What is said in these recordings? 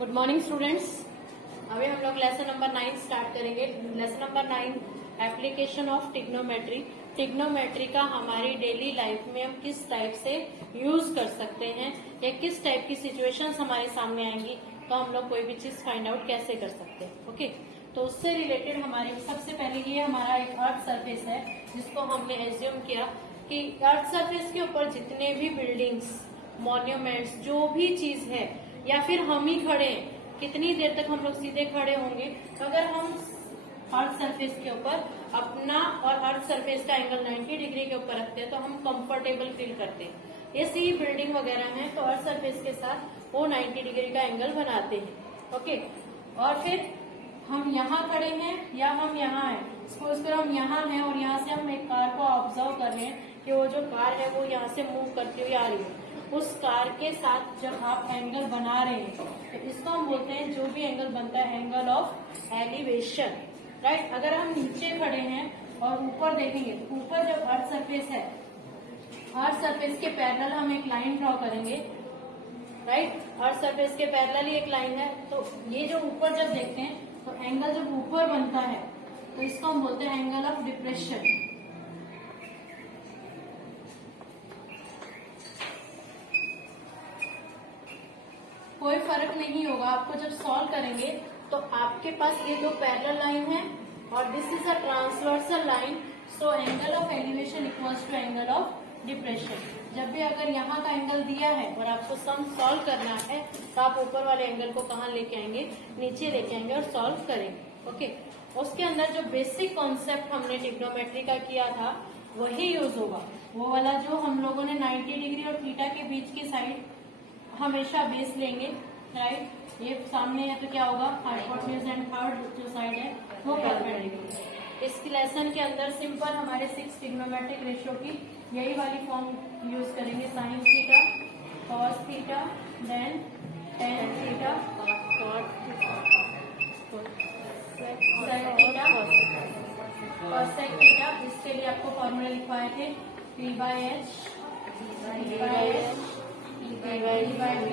Good morning students. अभी हम लोग लेसन नंबर 9 स्टार्ट करेंगे। Lesson number 9 application of trigonometry. Trigonometry का हमारी डेली लाइफ में हम किस टाइप से यूज कर सकते हैं या किस टाइप की सिचुएशंस हमारे सामने आएंगी तो हम लोग कोई भी चीज फाइंड आउट कैसे कर सकते हैं। ओके, तो उससे रिलेटेड हमारे सबसे पहले ये हमारा एक अर्थ सरफेस है जिसको हमने एज्यूम किया कि अर्थ सरफेस के ऊपर जितने भी बिल्डिंग्स, मॉन्यूमेंट्स, जो भी चीज है या फिर हम ही खड़े हैं, कितनी देर तक हम लोग सीधे खड़े होंगे तो अगर हम अर्थ सरफेस के ऊपर अपना और अर्थ सरफेस का एंगल 90 डिग्री के ऊपर रखते हैं तो हम कंफर्टेबल फील करते हैं। ऐसी ही बिल्डिंग वगैरह है तो अर्थ सरफेस के साथ वो 90 डिग्री का एंगल बनाते हैं। ओके, और फिर हम यहाँ खड़े हैं या हम यहाँ हैं, सपोज करो हम यहाँ हैं और यहाँ से हम एक कार को ऑब्जर्व कर रहे हैं कि वो जो कार है वो यहाँ से मूव करती हुई आ रही है। उस कार के साथ जब आप एंगल बना रहे हैं तो इसको हम बोलते हैं, जो भी एंगल बनता है, एंगल ऑफ एलिवेशन। राइट, अगर हम नीचे खड़े हैं और ऊपर देखेंगे तो ऊपर जब अर्थ सरफेस है, अर्थ सरफेस के पैरेलल हम एक लाइन ड्रॉ करेंगे। राइट, अर्थ सरफेस के पैरेलल ही एक लाइन है तो ये जो ऊपर जब देखते हैं तो एंगल जब ऊपर बनता है तो इसको हम बोलते हैं एंगल ऑफ डिप्रेशन। कोई फर्क नहीं होगा, आपको जब सॉल्व करेंगे तो आपके पास ये दो पैरेलल लाइन है और this is a transversal line, so angle of elevation equals to angle of depression. जब भी अगर यहाँ का एंगल दिया है और आपको सम सॉल्व करना है तो आप ऊपर वाले एंगल को कहाँ लेके आएंगे, नीचे लेके आएंगे और सॉल्व करेंगे। ओके, उसके अंदर जो बेसिक कॉन्सेप्ट हमने ट्रिग्नोमेट्री का किया था वही यूज होगा, वो वाला जो हम लोगों ने 90 डिग्री और थीटा के बीच की साइड हमेशा बेस लेंगे। राइट, ये सामने है तो क्या होगा, हाइपोटेन्यूज एंड थर्ड जो साइड है वो परपेंडिकुलर। इस लेसन के अंदर सिंपल हमारे 6 ट्रिग्नोमेट्रिक रेशियो की यही वाली फॉर्म यूज करेंगे, sine theta, cos theta, then tan theta, sec theta, cosec theta. इसके लिए आपको फॉर्मूला लिखवाए थे P by H, B by H, B by B,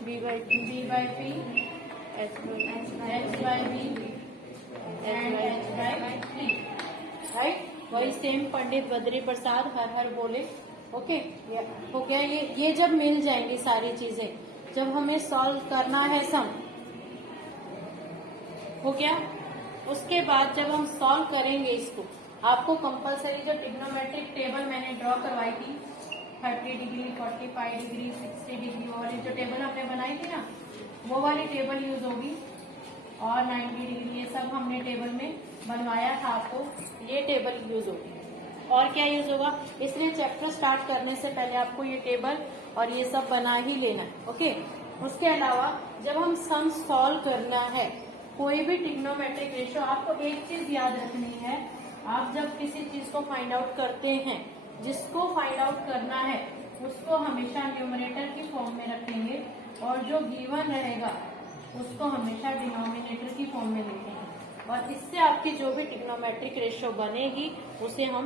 B by P, H by B and H by P। Right, वही same Pandit Badri Prasad हर हर बोले। Okay, हो गया ये जब मिल जाएंगी सारी चीजें, जब हमें सॉल्व करना है सम, हो गया। उसके बाद जब हम सॉल्व करेंगे इसको, आपको कंपलसरी जो ट्रिग्नोमेट्रिक टेबल मैंने ड्रॉ करवाई थी 30 डिग्री, 45 डिग्री, 60 डिग्री वाली जो टेबल हमने बनाई थी ना, वो वाली टेबल यूज होगी और 90 डिग्री, ये सब हमने टेबल में बनवाया था आपको, ये टेबल यूज होगी। और क्या यूज होगा, इसलिए चैप्टर स्टार्ट करने से पहले आपको ये टेबल और ये सब बना ही लेना है। ओके, उसके अलावा जब हम सम सॉल्व करना है कोई भी ट्रिग्नोमेट्रिक रेशियो, आपको एक चीज याद रखनी है, आप जब किसी चीज को फाइंड आउट करते हैं, जिसको फाइंड आउट करना है उसको हमेशा न्यूमरेटर की फॉर्म में रखेंगे और जो गिवन रहेगा उसको हमेशा डिनोमिनेटर की फॉर्म में लिखेंगे और इससे आपकी जो भी ट्रिग्नोमेट्रिक रेशियो बनेगी उसे हम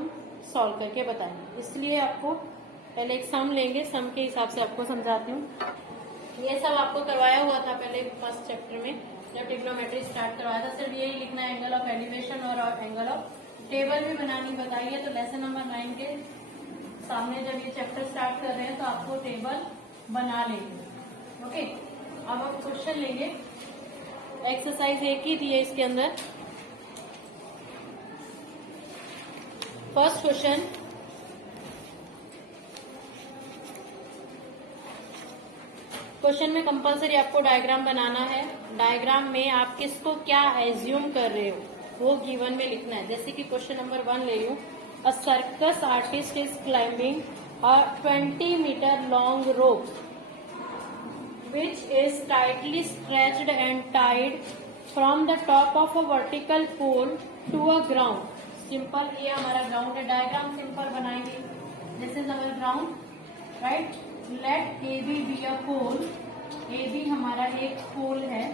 सॉल्व करके बताएंगे। इसलिए आपको पहले एक सम लेंगे, सम के हिसाब से आपको समझाती हूँ। ये सब आपको करवाया हुआ था पहले फर्स्ट चैप्टर में जब ट्रिग्नोमेट्री स्टार्ट करवाया था, सिर्फ यही लिखना है, एंगल ऑफ एलिवेशन और एंगल ऑफ टेबल भी बनानी बताई है। तो लेसन नंबर 9 के सामने जब ये चैप्टर स्टार्ट कर रहे हैं तो आपको टेबल बना लेंगे। ओके, अब हम क्वेश्चन लेंगे। एक्सरसाइज एक ही दी है इसके अंदर। फर्स्ट क्वेश्चन, क्वेश्चन में कंपलसरी आपको डायग्राम बनाना है। डायग्राम में आप किसको क्या एज्यूम कर रहे हो वो गिवन में लिखना है। जैसे कि क्वेश्चन नंबर 1 ले लूं, a circus artist is climbing a 20 metre long rope which is tightly stretched and tied from the top of a vertical pole to a ground। Simple, ये हमारा ग्राउंड है, डायग्राम सिंपल बनाएंगे। This is our ground. Right, let A B be a pole, A B हमारा एक पोल है।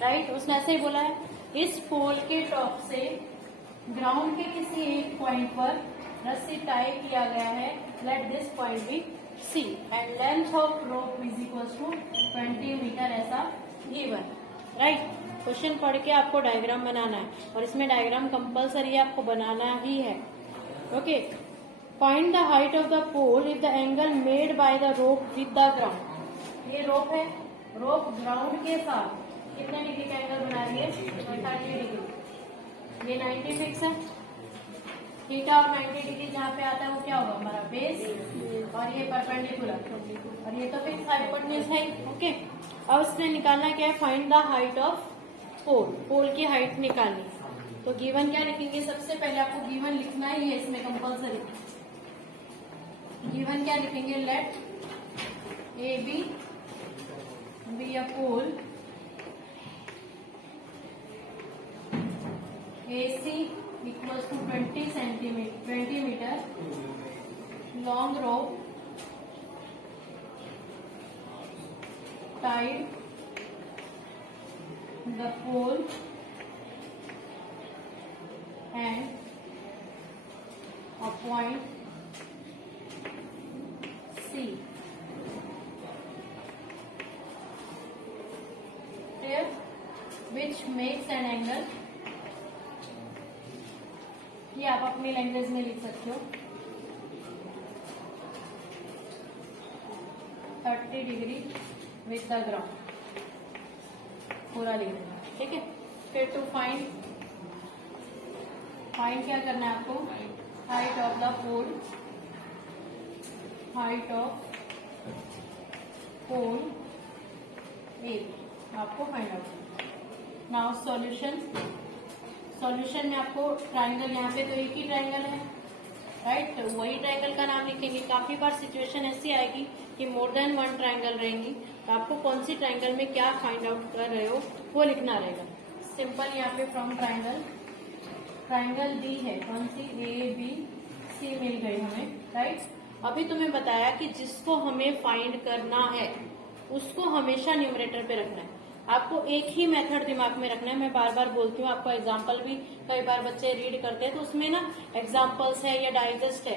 Right, उसने ऐसे ही बोला है, इस पोल के टॉप से ग्राउंड के किसी एक पॉइंट पर रस्सी टाई किया गया है, let this point be C and length of rope is equals to 20 metre ऐसा गिवन, राइट। क्वेश्चन पढ़ के आपको डायग्राम बनाना है और इसमें डायग्राम कंपलसरी आपको बनाना ही है। Okay, find the height of the pole if the angle made by the rope with the ground. ये रोप है, रोप ग्राउंड के साथ कितने डिग्री का एंगल बनाएंगे? 30 डिग्री। ये 90 फिक्स है, थीटा और 90 डिग्री जहाँ पे आता है वो क्या होगा? हमारा बेस, और ये परपेंडिकुलर, और ये तो फिक्स हाइपोटेन्यूज है। ओके, अब इसमें निकालना क्या है? फाइंड द हाइट ऑफ पोल, पोल की हाइट निकालनी। तो गिवन क्या लिखेंगे? सबसे पहले आपको गिवन लिखना ही है इसमें कंपल्सरी। गिवन क्या लिखेंगे? Let A B a pole AC equals to 20 meter long rope tied the pole and a point C. Here, which makes an angle, ये आप अपनी लैंग्वेज में लिख सकते हो, 30 डिग्री विथ द ग्राउंड, पूरा लिख देना, ठीक है। फिर टू फाइंड क्या करना है आपको? Height of the pole, height of pole ए आपको फाइंड आउट। नाउ सॉल्यूशन में आपको ट्राइंगल, यहाँ पे तो एक ही ट्राइंगल है, राइट, तो वही ट्राइंगल का नाम लिखेंगे। काफी बार सिचुएशन ऐसी आएगी कि मोर देन वन ट्राइंगल रहेंगी, तो आपको कौन सी ट्राइंगल में क्या फाइंड आउट कर रहे हो वो लिखना रहेगा। सिंपल, यहाँ पे फ्रॉम ट्राइंगल डी है, कौन सी? ABC मिल गई हमें, राइट। अभी तुम्हें बताया कि जिसको हमें फाइंड करना है उसको हमेशा न्यूमरेटर पे रखना है। आपको एक ही मेथड दिमाग में रखना है। मैं बार बार बोलती हूँ, आपको एग्जाम्पल भी कई बार बच्चे रीड करते हैं तो उसमें ना एग्जाम्पल्स है या डाइजेस्ट है,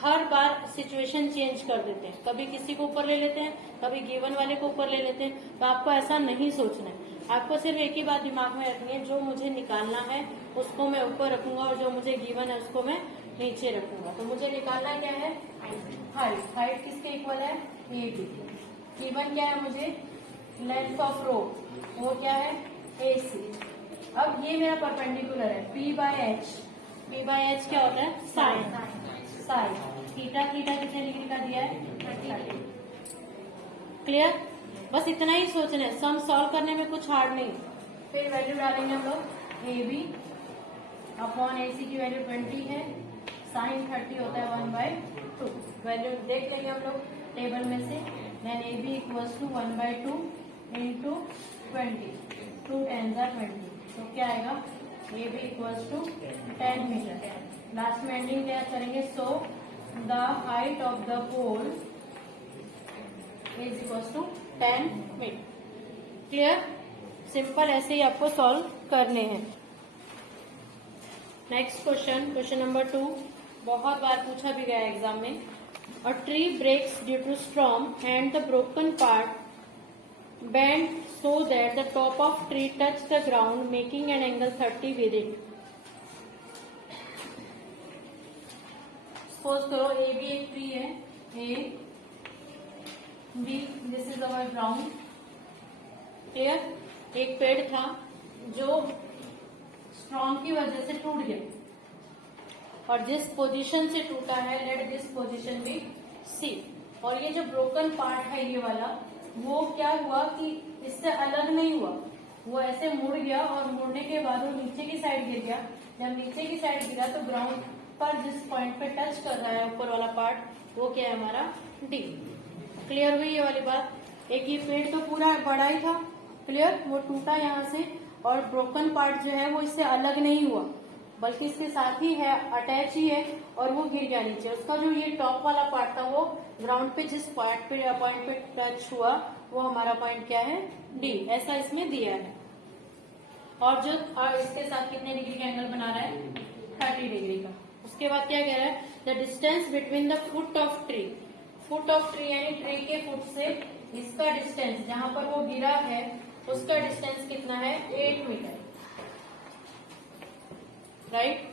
हर बार सिचुएशन चेंज कर देते हैं, कभी किसी को ऊपर ले लेते हैं, कभी गिवन वाले को ऊपर ले लेते हैं। तो आपको ऐसा नहीं सोचना है, आपको सिर्फ एक ही बात दिमाग में रखनी है, जो मुझे निकालना है उसको मैं ऊपर रखूंगा और जो मुझे गिवन है उसको मैं नीचे रखूंगा। तो मुझे निकालना क्या है? हाइट किसके इक्वल है? AB। गिवन क्या है मुझे? लेंथ ऑफ रोप, वो क्या है? AC। अब ये मेरा परपेंडिकुलर है, P बाय H क्या होता है? साइन। थीटा कितने डिग्री का दिया है? 30। क्लियर? बस इतना ही सोचना है, सम सॉल्व करने में कुछ हार्ड नहीं। फिर वैल्यू डालेंगे हम लोग, AB अपॉन AC की वैल्यू 20 है, साइन 30 होता है 1/2। वैल्यू देख लेंगे हम लोग टेबल में से। Then AB equals to 1/2 into 20, 2 10 20, तो क्या आएगा? AB equals to 10 metre. Last में एंडिंग क्या करेंगे? So the height of the pole is equals to 10 metre. Clear? Simple, ऐसे ही आपको सॉल्व करने हैं। नेक्स्ट क्वेश्चन नंबर 2, बहुत बार पूछा भी गया एग्जाम में। A tree breaks due to storm and the broken part bent so that the top of tree touch the ground, making an angle 30 with it. Suppose करो A B एक tree है, A B, this is our ground. Clear? एक पेड़ था जो strong की वजह से टूट गया और जिस पोजीशन से टूटा है, let this position be C। और ये जो ब्रोकन पार्ट है ये वाला, वो क्या हुआ कि इससे अलग नहीं हुआ, वो ऐसे मुड़ गया और मुड़ने के बाद वो नीचे की साइड गिर गया। जब नीचे की साइड गिरा तो ग्राउंड पर जिस पॉइंट पे टच कर रहा है ऊपर वाला पार्ट, वो क्या है? हमारा D। क्लियर हुई ये वाली बात? एक ये पेड़ तो पूरा बड़ा ही था, क्लियर, वो टूटा यहाँ से और ब्रोकन पार्ट जो है वो इससे अलग नहीं हुआ, बल्कि इसके साथ ही है, अटैच ही है, और वो गिर गया नीचे। उसका जो ये टॉप वाला पार्ट था वो ग्राउंड पे जिस पॉइंट पे टच हुआ वो हमारा पॉइंट क्या है? D। ऐसा इसमें दिया है। और जो इसके साथ कितने डिग्री का एंगल बना रहा है? 30 डिग्री का। उसके बाद क्या कह रहा है? The distance between the foot of tree, foot of tree यानी ट्री के फुट से इसका डिस्टेंस जहां पर वो गिरा है उसका डिस्टेंस कितना है 8 metre. Right.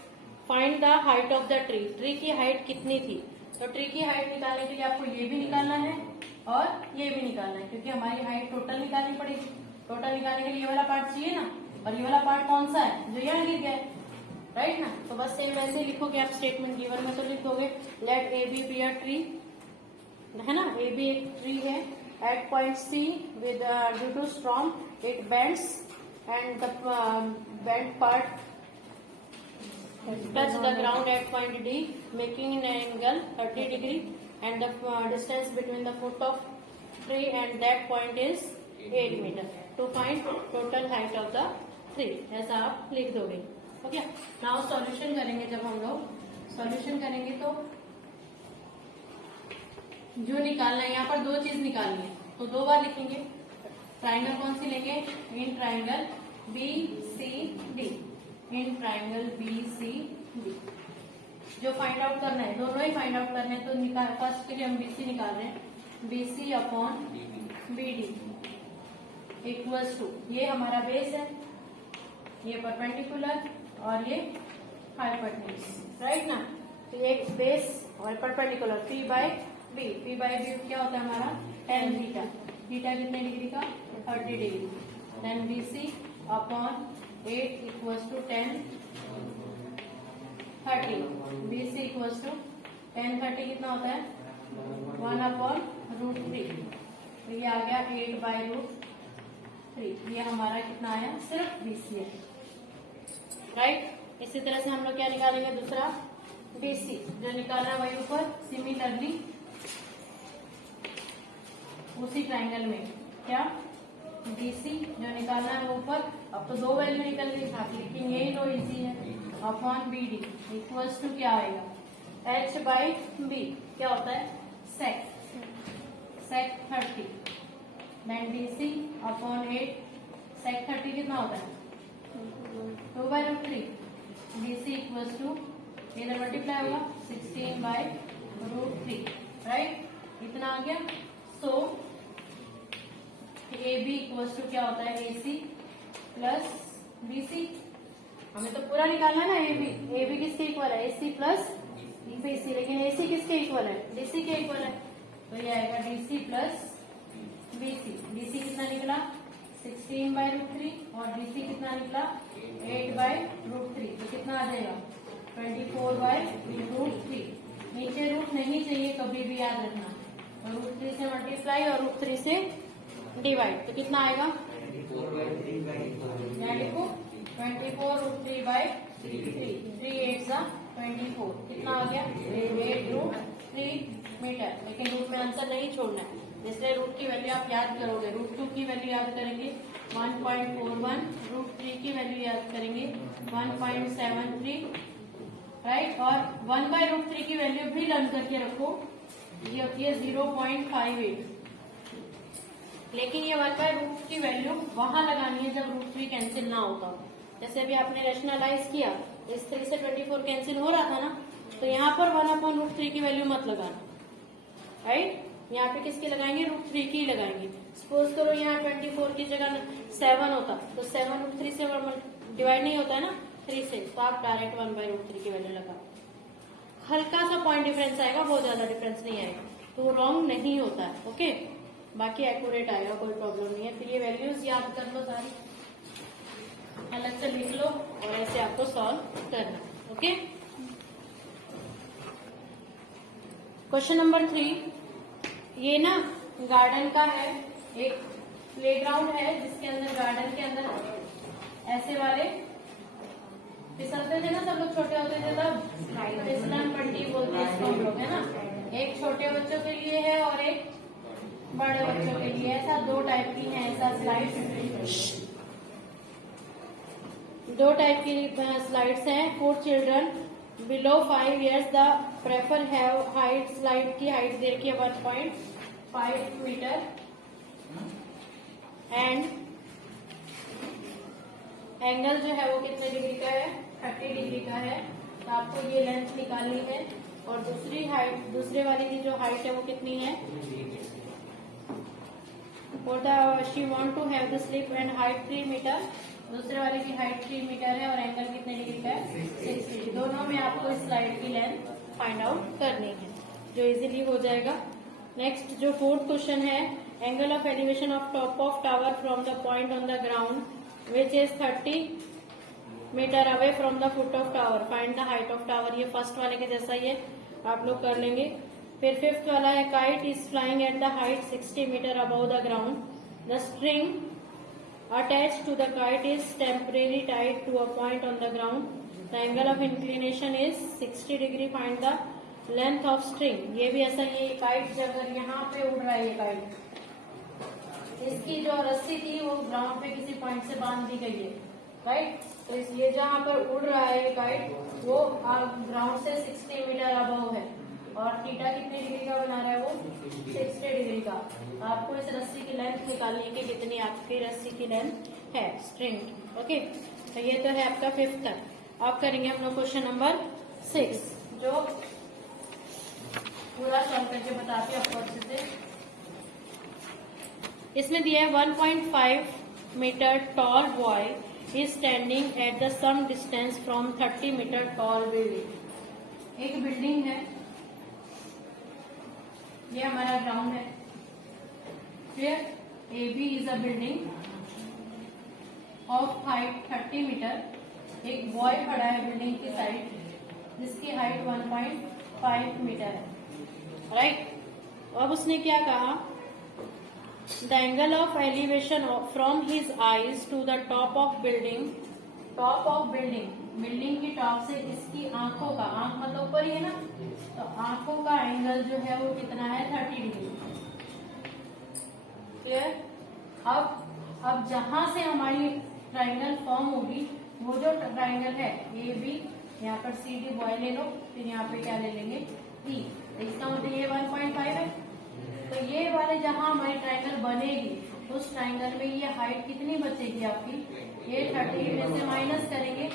Find the height of the tree. Tree की हाइट कितनी थी? तो ट्री की हाइट निकालने के लिए आपको ये भी निकालना है और ये भी निकालना है, क्योंकि हमारी हाइट टोटल निकालनी पड़ेगी। टोटल निकालने के लिए ये वाला पार्ट चाहिए ना, और ये वाला पार्ट कौन सा है जो यहाँ गिर गया है, राइट ना। तो बस सेम वैसे लिखोगे आप, स्टेटमेंट गिवन में तो लिखोगे let A B be a tree, है ना। ए बी एक ट्री है, at point C with due to storm it bends and the bend part touch the ground at point D, making an angle 30 degree, and the distance between the foot of tree and that point is 8 meter. To find total height of the tree, ऐसा आप लिख दोगे। Okay, now solution करेंगे। जब हम लोग solution करेंगे तो जो निकालना है, यहाँ पर दो चीज निकालनी है तो दो बार लिखेंगे। ट्राइंगल कौन सी लेंगे? In triangle B C D, in triangle B C D. जो फाइंड आउट करना है, दोनों ही फाइंड आउट करने हैं, तो निकाल, फर्स्ट के लिए हम बीसी निकाल रहे हैं। BC upon B D equals to, ये हमारा बेस है, ये परपेंडिकुलर और ये हाइपोटेन्यूज, राइट ना। तो ये बेस और perpendicular P by B, P by B क्या होता है हमारा tan थीटा। थीटा कितने डिग्री का? 30 degree. Then BC upon 8 equals to 10 30। BC equals to 10 30 कितना होता है? 1 अपॉन रूट 3। तो ये आ गया 8 बाय रूट 3। ये हमारा कितना आया? सिर्फ BC है, राइट। इसी तरह से हम लोग क्या निकालेंगे? दूसरा BC जो निकालना है वही ऊपर सिमिलरली उसी ट्राइंगल में क्या BC जो निकालना है वो ऊपर। अब तो दो वैल्यू निकल गई साथ, लेकिन यही दो इजी है। अपॉन BD इक्वल्स टू क्या आएगा? H बाई B क्या होता है? Sec 30। Then BC upon 8 sec 30 कितना होता है? 2 by root 3। BC equals to इधर मल्टीप्लाई होगा 16 बाई रूट 3, राइट। इतना आ गया। सो AB इक्वल्स टू क्या होता है? AC plus BC। हमें तो पूरा निकालना है ना। AB किसके इक्वल है? AC plus BC। लेकिन AC किसके इक्वल है? DC के इक्वल है। तो ये आएगा DC प्लस BC। BC कितना निकला? 16 बाई रूट 3 और BC कितना निकला? 8 बाई रूट 3। तो कितना आ जाएगा? 24 बाई रूट 3। नीचे रूट नहीं चाहिए कभी भी, याद रखना। रूट 3 से मल्टीप्लाई और रूट 3 से डिवाइड, तो कितना आएगा? 24 रूट 3 बाई 3 8 24। कितना आ गया? 8 रूट 3 मीटर। लेकिन रूट में आंसर नहीं छोड़ना है, इसलिए रूट की वैल्यू आप याद करोगे। रूट 2 की वैल्यू याद करेंगे 1.41, रूट 3 की वैल्यू याद करेंगे 1.73, राइट। और 1 बाई रूट 3 की वैल्यू भी लर्न करके रखो, ये होती है 0.58। लेकिन ये 1 बाय रूट की वैल्यू वहां लगानी है जब रूट 3 कैंसिल ना होता हो। जैसे अभी आपने रेशनलाइज किया, इस 3 से 24 कैंसिल हो रहा था ना, तो यहाँ पर 1 अपॉन रूट 3 की वैल्यू मत लगाना, राइट। यहाँ पे किसकी लगाएंगे? रूट 3 की लगाएंगे। सपोज करो यहाँ 24 की जगह 7 होता, तो 7 रूट 3 से डिवाइड नहीं होता है ना 3 से, तो आप डायरेक्ट 1 बाय रूट 3 की वैल्यू लगाओ। हल्का सा पॉइंट डिफरेंस आएगा, बहुत ज्यादा डिफरेंस नहीं आएगा, तो रॉन्ग नहीं होता है, ओके। बाकी एक्यूरेट आएगा, कोई प्रॉब्लम नहीं है। तो ये वैल्यूज याद कर लो सारी, अलग से लिख लो और ऐसे आपको सॉल्व करना, ओके। क्वेश्चन नंबर 3, ये ना गार्डन का है, एक प्लेग्राउंड है जिसके अंदर गार्डन के अंदर ऐसे वाले फिसलते थे ना, सब लोग छोटे होते थे तब, फिसलन पट्टी बोलते हैं इसको हम लोग, है ना। एक छोटे बच्चों के लिए है और एक बड़े बच्चों के लिए। ऐसा दो टाइप की है, ऐसा स्लाइड्स, दो टाइप की स्लाइड्स हैं। For children below 5 years the prefer have height, slide की हाइट दे रखी है 1.5 मीटर एंड एंगल जो है वो कितने डिग्री का है? 30 डिग्री का है। तो आपको ये लेंथ निकालनी है और दूसरी हाइट, दूसरे वाले की जो हाइट है वो कितनी है, for the she want to have the slip and height 3 metre, दूसरे वाले की हाइट 3 मीटर है और एंगल कितने डिग्री का है, 6 डिग्री। दोनों में आपको इस स्लाइड की लेंथ फाइंड आउट करनी है, जो इजीली हो जाएगा। नेक्स्ट जो फोर्थ क्वेश्चन है, angle of elevation of top of tower from the point on the ground which is 30 metre away from the foot of tower, find the height of tower. ये first वाले के जैसा ही है, आप लोग कर लेंगे। फिर फिफ्थ वाला है, kite is flying at the height 60 metre above the ground, the string attached to the kite is temporarily tied to a point on the ground, the angle of inclination is 60 degree, find the length of string। ये भी ऐसा, ये kite अगर यहाँ पे उड़ रहा है, ये काइट, इसकी जो रस्सी थी वो ग्राउंड पे किसी पॉइंट से बांध दी गई है, राइट। तो इसलिए जहाँ पर उड़ रहा है ये काइट वो ग्राउंड से 60 मीटर अबव है, और थीटा कितने डिग्री का बना रहा है वो, 60 डिग्री का। आपको इस रस्सी की लेंथ निकालनी है कि कितनी आपकी रस्सी की लेंथ है स्ट्रिंग की। ओके, तो ये तो है आपका फिफ्थ तक। अब करेंगे हम लोग क्वेश्चन नंबर 6, जो पूरा सॉल्व करके बताती हूँ आपको अच्छे से। इसमें दिया है 1.5 metre tall boy is standing at the some distance from 30 metre tall building. एक बिल्डिंग है, ये हमारा ग्राउंड है, फिर A B is a building of height 30 metre, एक बॉय खड़ा है बिल्डिंग की साइड जिसकी हाइट 1.5 मीटर है, राइट। अब उसने क्या कहा, the angle of elevation from his eyes to the top of building, top of building, building की टॉप से इसकी आंखों का, आंख मतलब ऊपर ही है ना, तो आंखों का एंगल जो है वो कितना है, 30 डिग्री। क्लियर। अब जहां से हमारी ट्राइंगल फॉर्म होगी, वो जो ट्राइंगल है ए बी, यहाँ पर सी डी बॉय ले लो, फिर यहाँ पे क्या ले लेंगे, ई, तो इसका मतलब ये 1.5 है। तो ये वाले जहां हमारी ट्राइंगल बनेगी, उस ट्राइंगल में ये हाइट कितनी बचेगी आपकी, ये 30 में से माइनस करेंगे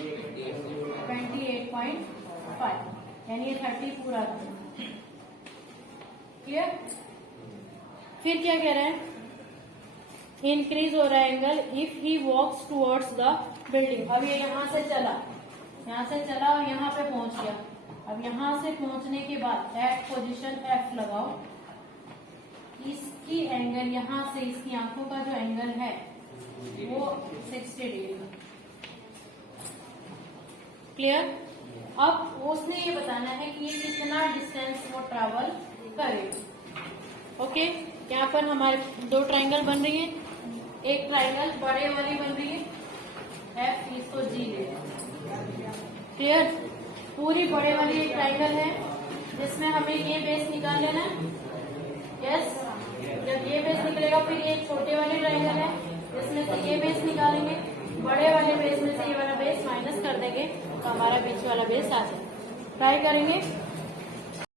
28.5, यानी ये 30 पूरा। क्लियर। फिर क्या कह रहा है, इंक्रीज हो रहा है angle if he walks towards the building. अब ये यहाँ से चला और यहाँ पे पहुंच गया। अब यहाँ से पहुंचने के बाद एट पोजीशन एफ लगाओ, इसकी एंगल यहाँ से इसकी आंखों का जो एंगल है वो 60 डिग्री। क्लियर। अब उसने ये बताना है कि ये कितना डिस्टेंस वो ट्रैवल करेगा। ओके, यहाँ पर हमारे दो ट्राइंगल बन रही है, एक ट्राइंगल बड़े वाली बन रही है एफ, इसको जी ले। क्लियर। पूरी बड़े वाली एक ट्राइंगल है जिसमें हमें ये बेस निकाल लेना है। यस, जब ये बेस निकलेगा फिर ये छोटे वाली ट्राइंगल है जिसमें से ये बेस निकालेंगे, बड़े वाले बेस में से ये वाला बेस माइनस कर देंगे तो हमारा बीच वाला बेस आ जाए। ट्राई करेंगे।